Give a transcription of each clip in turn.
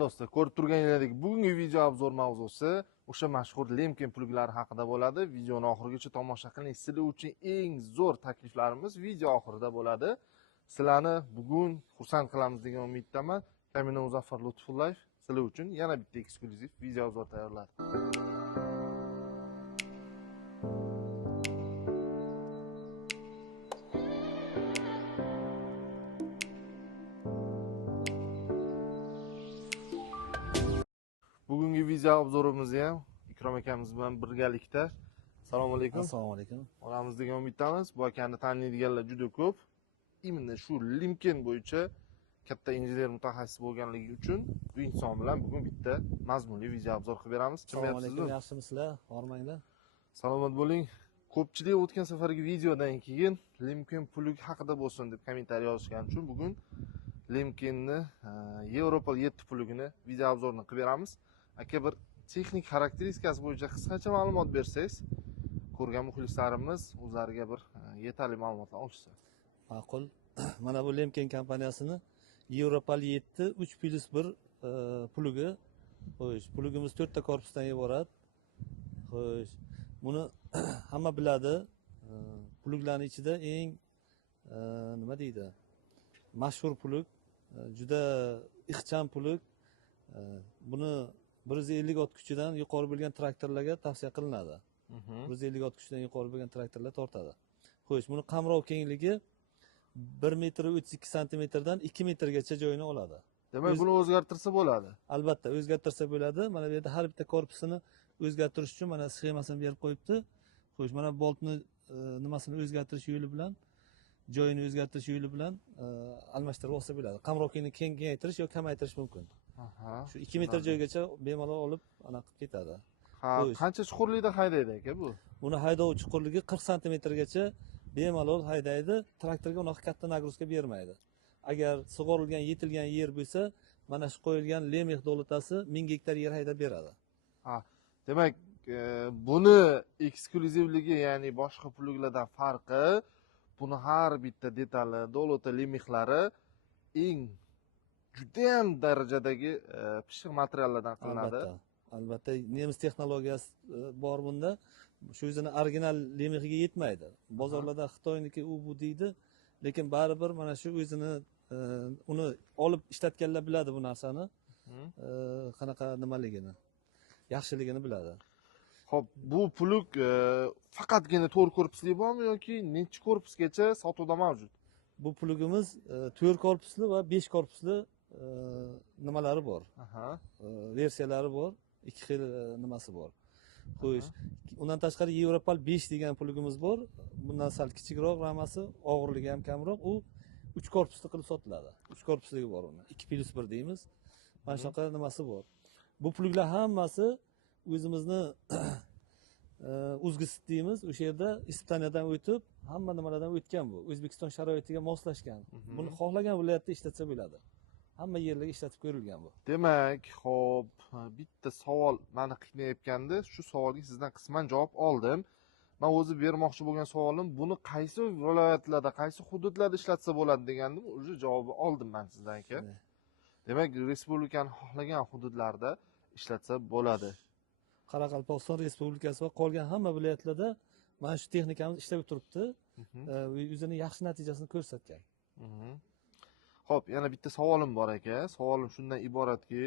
Do'stlar, ko'rib turganingizdek, bugungi video obzor mavzusi o'sha mashhur Lemkin pluglari haqida bo'ladi. Videoni oxirigacha tomosha qiling. Sizlar uchun eng zo'r takliflarimiz video oxirida bo'ladi. Sizlarni bugun xursand qilamiz degan umiddaman. Kamina Muzaffar Lutfullayev sizlar uchun yana bitta eksklyuziv video obzor tayyorladi. Bugungi video obzorimizni ham Ikrom akamiz bilan birgalikda. Assalomu alaykum. Assalomu alaykum. Olamiz degan umiddamiz. Bu akani taniydiganlar juda ko'p. Imенно shu Lemkin bo'yicha katta injener mutaxassis bo'lganligi uchun bu inson bilan bugun bitta mazmunli video obzor qilib beramiz. Assalomu alaykum. Yaxshimisizlar? Hormanglar. Salomat bo'ling. Ko'pchilik o'tgan safargi videodan keyin Lemkin plug haqida bo'lsin deb kommentariy yozishgani uchun bugun Lemkinni Europal 7 plugini video obzorini qilib beramiz. Aka, bir texnik xarakteristikasi bo'yicha qisqacha ma'lumot bersangiz, ko'rgan muxlislarimiz o'zlariga bir yetarli ma'lumotlar olishsa. Ma'qul. Mana bu Lemkin kompaniyasini Europal 7 3+1 plugi. Xo'sh, plugimiz 4 ta korpusdan iborat. Xo'sh, buni hamma biladi. Pluglarning ichida eng nima deydi? Mashhur plug, juda ixcham plug. Buni 150 ot kuchidan yuqori bo'lgan traktorlarga tavsiya qilinadi. 150 ot kuchidan yuqori bo'lgan traktorlar tortadi. Xo'sh, buni qamrov kengligi 1,32 santimetrdan 2 metrgacha joyini oladi. Demak, buni o'zgartirsa bo'ladi. Albatta, o'zgartirsa bo'ladi. Mana bu yerda har bitta korpusini o'zgartirish uchun mana sxemasini berib qo'yibdi. Xo'sh, mana boltni nimasini o'zgartirish yo'li bilan, joyini o'zgartirish yo'li bilan almashtirib olsa bo'ladi. Qamrov kenglini kengaytirish yoki kamaytirish mumkin. Shu 2 metr joygacha bemalol olib anaqa qilib ketadi. Ha, qancha chuqurlikda haydaydi aka bu? Buni haydov chuqurligi 40 santimetrgacha bemalol haydaydi. Traktorga unaqa katta nagruzka bermaydi. Agar sug'orilgan, yetilgan yer bo'lsa, mana shu qo'yilgan lemix do'litasi 1000 gektar yer haydab beradi. Ha, demak, buni ekskluzivligi, ya'ni boshqa pluglardan farqi, buni har bitta detali, do'lita, lemixlari eng juda ham darajadagi pishiq materiallardan qilinadi. Albatta, nemis texnologiyasi bor bunda. Shu o'zini original lemixiga yetmaydi. Bozorlarda Xitoyniki u bu deydi, lekin baribir mana shu o'zini uni olib ishlatganlar biladi bu narsani. Qanaqa nimaligini, yaxshiligini biladi. Xo'p, bu plug faqatgina 4 korpusli bormi yoki necha korpusgacha sotuvda mavjud? Bu plugimiz 4 korpusli va 5 korpusli nimalari bor. Versiyalari bor. 2 xil nimasi bor. Xo'sh, undan tashqari Europal 5 degan plugimiz bor. Bundan sal kichikroq ramasi, og'irligi ham kamroq. U 3 korpusli qilib sotiladi. 3 korpusligi bor uni. 2+1 deymiz. Mana shunaqa nimasi bor. Bu pluglar hammasi o'zimizni uzgist deymiz. O'sha yerda Ispaniyadan o'tib, hamma nimalardan o'tgan bu. O'zbekiston sharoitiga moslashgan. Buni xohlagan viloyatda ishlatsa bo'ladi. Hamma yerlarga ishlatib ko'rilgan bu. Demak, xo'p, bitta savol meni qiynayotgandi. Shu savolga sizdan qisman javob oldim. Men o'zi bermoqchi bo'lgan savolim, buni qaysi viloyatlarda, qaysi hududlarda ishlatsa bo'ladi degandim. O'sha javobni oldim men sizdan aka. Demak, respublikaning xohlagan hududlarda ishlatsa bo'ladi. Qoraqalpog'iston Respublikasi va qolgan hamma viloyatlarda mana shu texnikamiz ishlab turibdi. O'zini yaxshi natijasini ko'rsatgan. Xo'p, yana bitta savolim bor aka. Savolim shundan iboratki,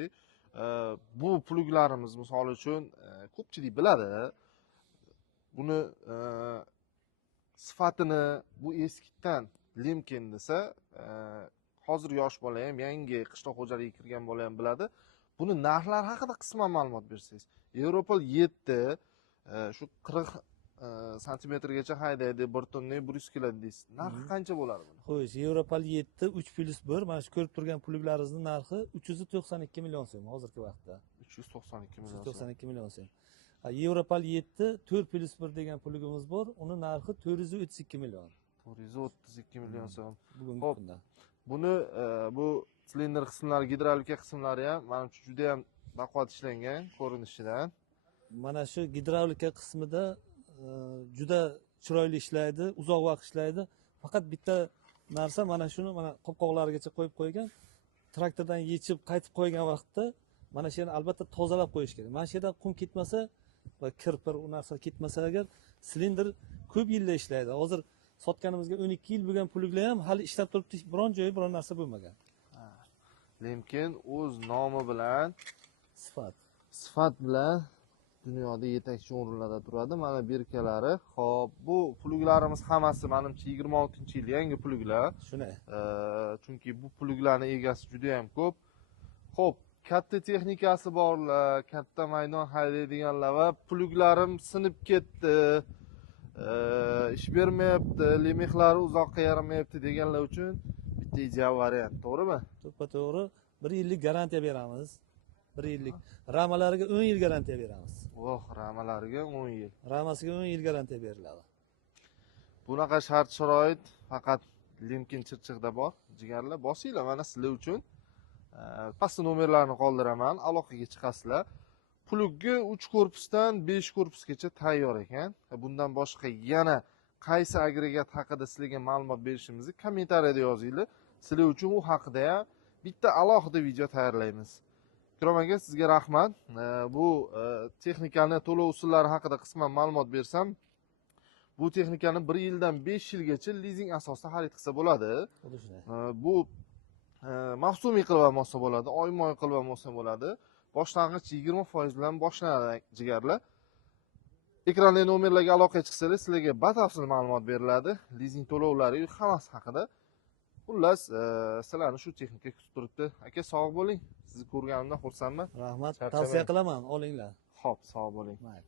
bu pluglarimiz misol uchun ko'pchilik biladi. Buni sifatini bu eskidan Lemkin desa, hozir yosh bola ham, yangi qishloq xo'jaligiga kirgan bola ham biladi. Buni narxlari haqida qisman ma'lumot bersangiz. Europal 7 shu 40 santimetrgacha haydaydi, 1 tonna 100 kg deysiz. Narxi qancha bo'ladi buni? Xo'sh, Europal 7 3+1, mana shu ko'rib turgan pluglaringizning narxi 392 million so'm hozirgi vaqtda. 392 million. 392 million so'm. Europal 7 4+1 degan plugimiz bor. Uni narxi 432 million. 432 million so'm. Bugungi kunda. Buni bu silindr qismlari, gidravlika qismlari ham menimcha juda ham baquvvat ishlangan ko'rinishidan. Mana shu gidravlika qismida juda chiroyli ishlaydi, uzoq vaqt ishlaydi. Faqat bitta narsa mana shuni mana qopqoqlarigacha qo'yib qo'ygan. traktordan yechib qaytib qo'ygan vaqtda mana shu yerni albatta tozalab qo'yish kerak. Mana shu yerda qum ketmasa va kirpir u narsa ketmasa agar silindr ko'p yillar ishlaydi. Hozir sotganimizga 12 yil bo'lgan puluklar ham hali ishlab turibdi, biron joyi biron narsa bo'lmagan. Lemkin o'z nomi bilan, Sifat bilan dunyoda yetakchi o'rinlarda turadi. Mana berkalari. Xo'p, bu pluglarimiz hammasi menimcha 26-yil yangi pluglar. shunday. Chunki bu pluglarning egasi juda ham ko'p. Xo'p, katta texnikasi borlar, katta maydon haydaydiganlar va pluglarim sinib ketdi. Ish bermayapti, lemexlari uzoqqa yaramayapti deganlar uchun bitta ideal variant, to'g'rimi? To'ppa-to'g'ri 1 yillik garantiya beramiz. 1 yillik. Ramalariga 10 yil garantiya beramiz. Ramalariga 10 yil. Ramasiga 10 yil garantiya beriladi. Bunaqa shart-sharoit faqat Lemkin Chirchiqda bor. Jigarlar, bosinglar mana sizlar uchun. Pastda nomerlarni qoldiraman, aloqaga chiqasizlar. Plugga 3 korpusdan 5 korpusgacha tayyor ekan. Bundan boshqa yana qaysi agregat haqida sizlarga ma'lumot berishimizni kommentariyada yozinglar. Sizlar uchun u haqida ham bitta alohida video tayyorlaymiz. Ikrom aka, sizga rahmat. Bu texnikani to'lov usullari haqida qisman ma'lumot bersam, bu texnikani 1 yildan 5 yilgacha lizing asosida xarid qilsa bo'ladi. Bu mavsumiy qilib ham olsa bo'ladi, oyma-oy qilib ham olsa bo'ladi. Boshlang'ich 20% bilan boshlanadi jigarlar. Ekrandagi nomerlarga aloqaga chiqsangiz, sizlarga batafsil ma'lumot beriladi. Lizing to'lovlari hammasi haqida. Xullas, sizlarni shu texnika kutib turibdi. Aka, sog' bo'ling. Sizni ko'rganimdan xursandman. Rahmat. Tavsiya qilaman, olinglar. Xo'p, sog' bo'ling. Mayli.